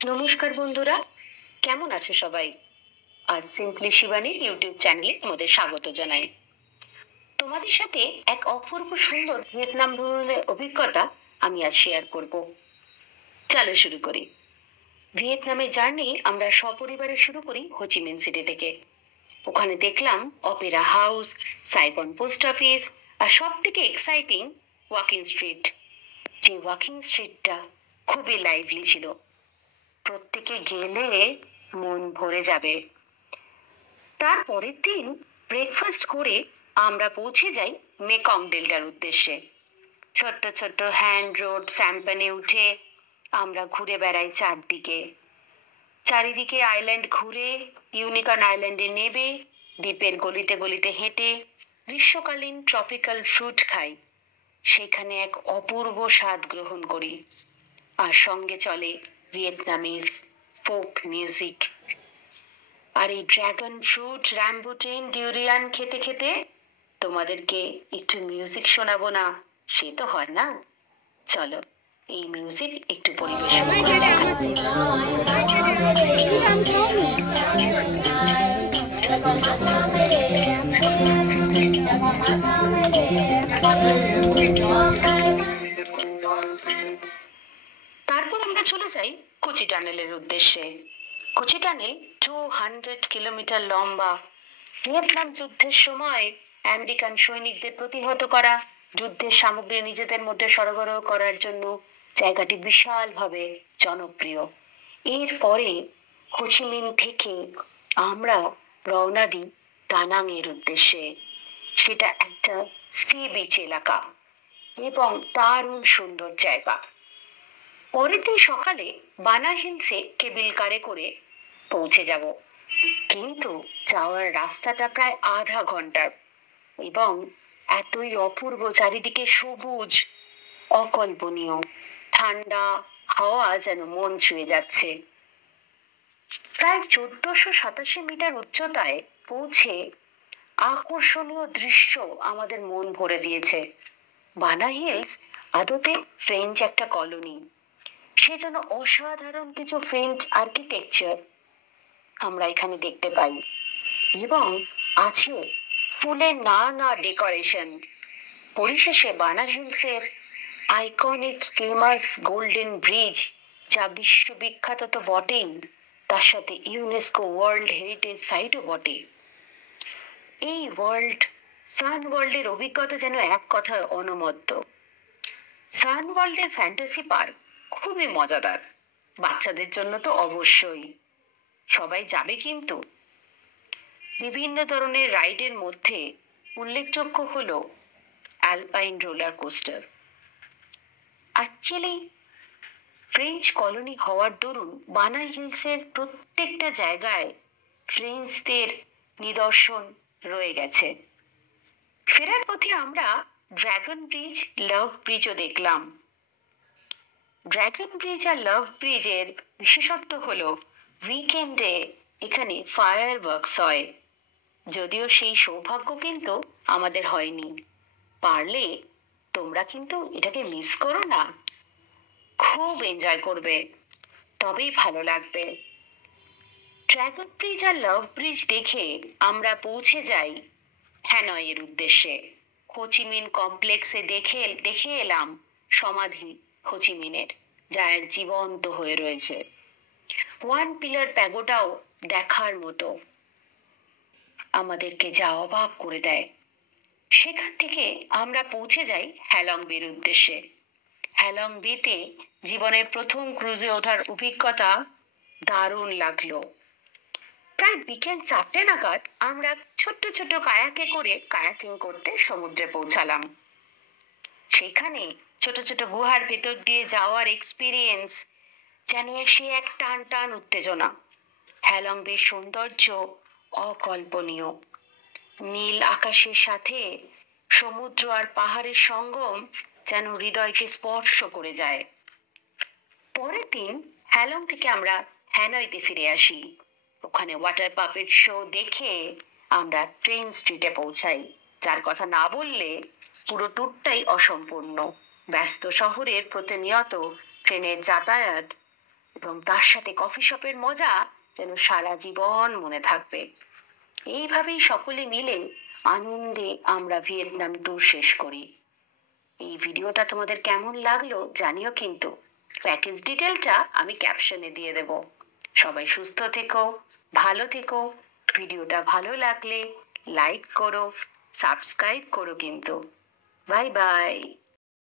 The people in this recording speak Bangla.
নমস্কার বন্ধুরা, কেমন আছো সবাই? আজ সিম্পলি শিবানীর ইউটিউব চ্যানেলে তোমাদের স্বাগত জানাই। তোমাদের সাথে এক অপূর্ব সুন্দর ভিয়েতনাম ভ্রমণের অভিজ্ঞতা আমি আজ শেয়ার করব। চলো শুরু করি। ভিয়েতনামের জার্নি আমরা সপরিবারে শুরু করি হোচিমিন সিটি থেকে। ওখানে দেখলাম opera house, Saigon post office, আর সব থেকে এক্সাইটিং ওয়াকিং স্ট্রিট। যে ওয়াকিং স্ট্রিটটা খুবই লাইভলি ছিল, প্রত্যেকে গেলে মন ভরে যাবে। তারপরের দিন ব্রেকফাস্ট করে আমরা পৌঁছে যাই মেকং ডেল্টার উদ্দেশ্যে। ছোট্ট ছোট্ট হ্যান্ড রোড স্যাম্পানে উঠে আমরা ঘুরে বেড়াই চারদিকে। চারিদিকে আইল্যান্ড ঘুরে ইউনিকর্ন আইল্যান্ডে নেবে, দ্বীপের গলিতে গলিতে হেঁটে গ্রীষ্মকালীন ট্রপিক্যাল ফ্রুট খাই। সেখানে এক অপূর্ব স্বাদ গ্রহণ করি, আর সঙ্গে চলে ভিয়েতনামিজ ফোক মিউজিক। আর এই ড্রাগন ফ্রুট, র্যাম্বুটেন, ডিউরিয়ান খেতে খেতে তোমাদেরকে একটু মিউজিক শোনাবো না? সে তো হয় না। চলো এই মিউজিক একটু পরিবেশন করে দেখাচ্ছি। তারপর আমরা চলে যাই কোচি টানেলের উদ্দেশ্যে। কোচি টানেল 200 কিলোমিটার লম্বা। ভিয়েতনাম যুদ্ধের সময় আমেরিকান সৈনিকদের প্রতিহত করা, যুদ্ধের সামগ্রী নিজেদের মধ্যে সরবরাহ করার জন্য জায়গাটি বিশালভাবে জনপ্রিয়। এরপরে হোচিমিন থেকে আমরা রওনা দিই দানাং এর উদ্দেশ্যে। সেটা একটা সি বিচ এলাকা এবং দারুণ সুন্দর জায়গা। পরের দিন সকালে বানা হিলসে কেবিল কারে করে পৌঁছে যাব, কিন্তু যাওয়ার রাস্তাটা প্রায় আধা ঘন্টার, এবং এতই অপূর্ব, চারিদিকে সবুজ, অকল্পনীয়, ঠান্ডা হাওয়া যেন মন ছুঁয়ে যাচ্ছে। প্রায় 1487 মিটার উচ্চতায় পৌঁছে আকর্ষণীয় দৃশ্য আমাদের মন ভরে দিয়েছে। বানা হিলস আদতে ফ্রেঞ্চ একটা কলোনি, সেজন্য অসাধারণ কিছু ফ্রেঞ্চ আর্কিটেকচার আমরা এখানে দেখতে পাই, এবং আছে ফুলের নানা ডেকোরেশন। পরিশেষে বানা হিলসের আইকনিক ফেমাস গোল্ডেন ব্রিজ, যা বিশ্ববিখ্যাত তো বটেই, তার সাথে ইউনেস্কো ওয়ার্ল্ড হেরিটেজ সাইটও বটে। এই সান ওয়ার্ল্ডের অভিজ্ঞতা যেন এক কথায় অনবদ্য। সান ওয়ার্ল্ডের ফ্যান্টাসি পার্ক খুবই মজাদার, বাচ্চাদের জন্য তো অবশ্যই। সবাই যাবে কিন্তু। বিভিন্ন ধরনের রাইডের মধ্যে উল্লেখযোগ্য হলো alpine roller coaster. Actually French colony হওয়ার দরুন বানা হিলসের প্রত্যেকটা জায়গায় ফ্রেঞ্চদের নিদর্শন রয়ে গেছে। ফেরার পথে আমরা ড্রাগন ব্রিজ, লাভ ব্রিজও দেখলাম। ড্রাগন ব্রিজ আর লাভ ব্রিজের বিশেষত্ব হলো উইকেন্ডে এখানে ফায়ার ওয়ার্কস হয়। যদিও সেই সৌভাগ্য কিন্তু আমাদের হয়নি। পারলে তোমরা কিন্তু এটাকে মিস করো না, খুব এনজয় করবে, তবেই ভালো লাগবে। ড্রাগন ব্রিজ আর লাভ ব্রিজ দেখে আমরা পৌঁছে যাই হ্যানয়ের উদ্দেশ্যে। হোচিমিন কমপ্লেক্সে দেখে এলাম সমাধি হোচিমিনের, যা এক জীবন্ত হয়ে রয়েছে। ওয়ান পিলার প্যাগোডাও দেখার মতো, আমাদেরকে যা অবাক করে দেয়। সেখান থেকে আমরা পৌঁছে যাই হ্যালং বের উদ্দেশ্যে। হ্যালং বেতে জীবনের প্রথম ক্রুজে ওঠার অভিজ্ঞতা দারুণ লাগলো। প্রায় বিকেল 4টে নাগাদ আমরা ছোট্ট ছোট্ট কায়াকে করে কায়াকিং করতে সমুদ্রে পৌঁছালাম। সেখানে ছোট ছোট গুহার ভেতর দিয়ে যাওয়ার এক্সপিরিয়েন্স যেন সে এক টান টান উত্তেজনা। হ্যালং বের সৌন্দর্য অকল্পনীয়। নীল আকাশের সাথে সমুদ্র আর পাহাড়ের সঙ্গম যেন হৃদয়কে স্পর্শ করে যায়। পরের দিন হ্যালং থেকে আমরা হ্যানয়তে ফিরে আসি। ওখানে ওয়াটার পাপেট শো দেখে আমরা ট্রেন স্ট্রিটে পৌঁছাই, যার কথা না বললে পুরো ট্যুরটাই অসম্পূর্ণ। ব্যস্ত শহরের প্রতিনিয়ত ট্রেনের যাতায়াত এবং তার সাথে কফি শপের মজা যেন সারা জীবন মনে থাকবে। এইভাবেই সকলে মিলে আনন্দে আমরা ভিয়েতনাম ট্যুর শেষ করি। এই ভিডিওটা তোমাদের কেমন লাগলো জানিও, কিন্তু প্যাকেজ ডিটেলটা আমি ক্যাপশনে দিয়ে দেব। সবাই সুস্থ থেকো, ভালো থেকো। ভিডিওটা ভালো লাগলে লাইক করো, সাবস্ক্রাইব করো কিন্তু। Bye bye.